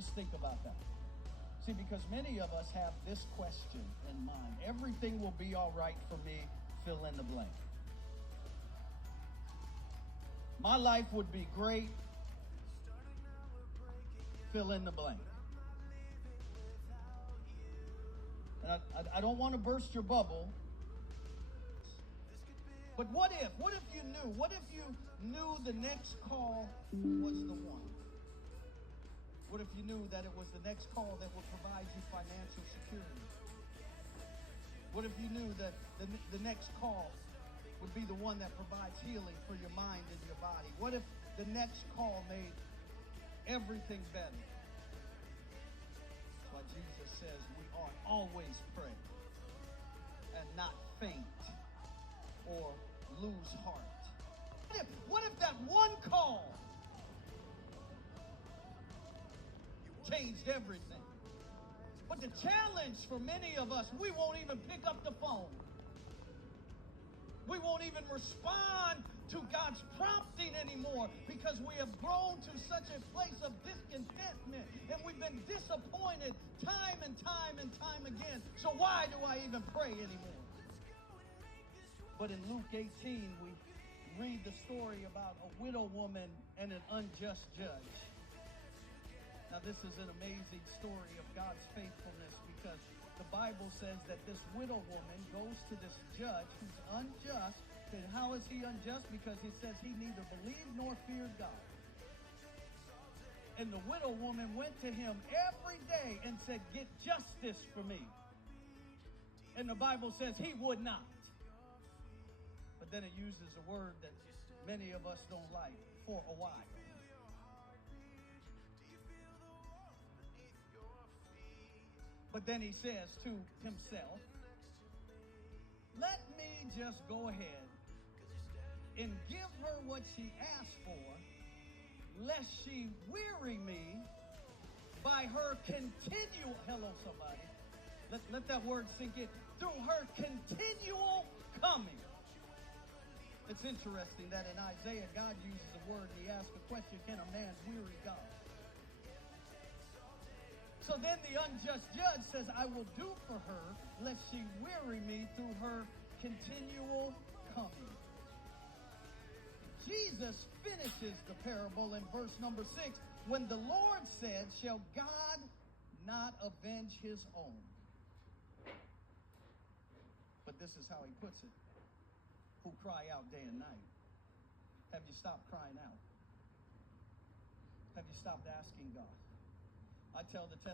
Just think about that. See, because many of us have this question in mind. Everything will be all right for me, fill in the blank. My life would be great, fill in the blank. And I don't want to burst your bubble, but what if you knew the next call was the one? What if you knew that it was the next call that would provide you financial security? What if you knew that the next call would be the one that provides healing for your mind and your body? What if the next call made everything better? That's why Jesus says we ought always pray and not faint or lose heart. What if that one call changed everything? But the challenge for many of us, we won't even pick up the phone. We won't even respond to God's prompting anymore because we have grown to such a place of discontentment and we've been disappointed time and time and time again. So why do I even pray anymore? But in Luke 18, we read the story about a widow woman and an unjust judge. Now, this is an amazing story of God's faithfulness because the Bible says that this widow woman goes to this judge who's unjust. And how is he unjust? Because he says he neither believed nor feared God. And the widow woman went to him every day and said, "Get justice for me." And the Bible says he would not. But then it uses a word that many of us don't like, for a while. But then he says to himself, "Let me just go ahead and give her what she asked for, lest she weary me by her continual," hello somebody, let that word sink in, "through her continual coming." It's interesting that in Isaiah, God uses a word and he asks a question, can a man weary God? So then the unjust judge says, "I will do for her, lest she weary me through her continual coming." Jesus finishes the parable in verse number 6, when the Lord said, "Shall God not avenge his own?" But this is how he puts it, "Who cry out day and night." Have you stopped crying out? Have you stopped asking God? I tell the testimony.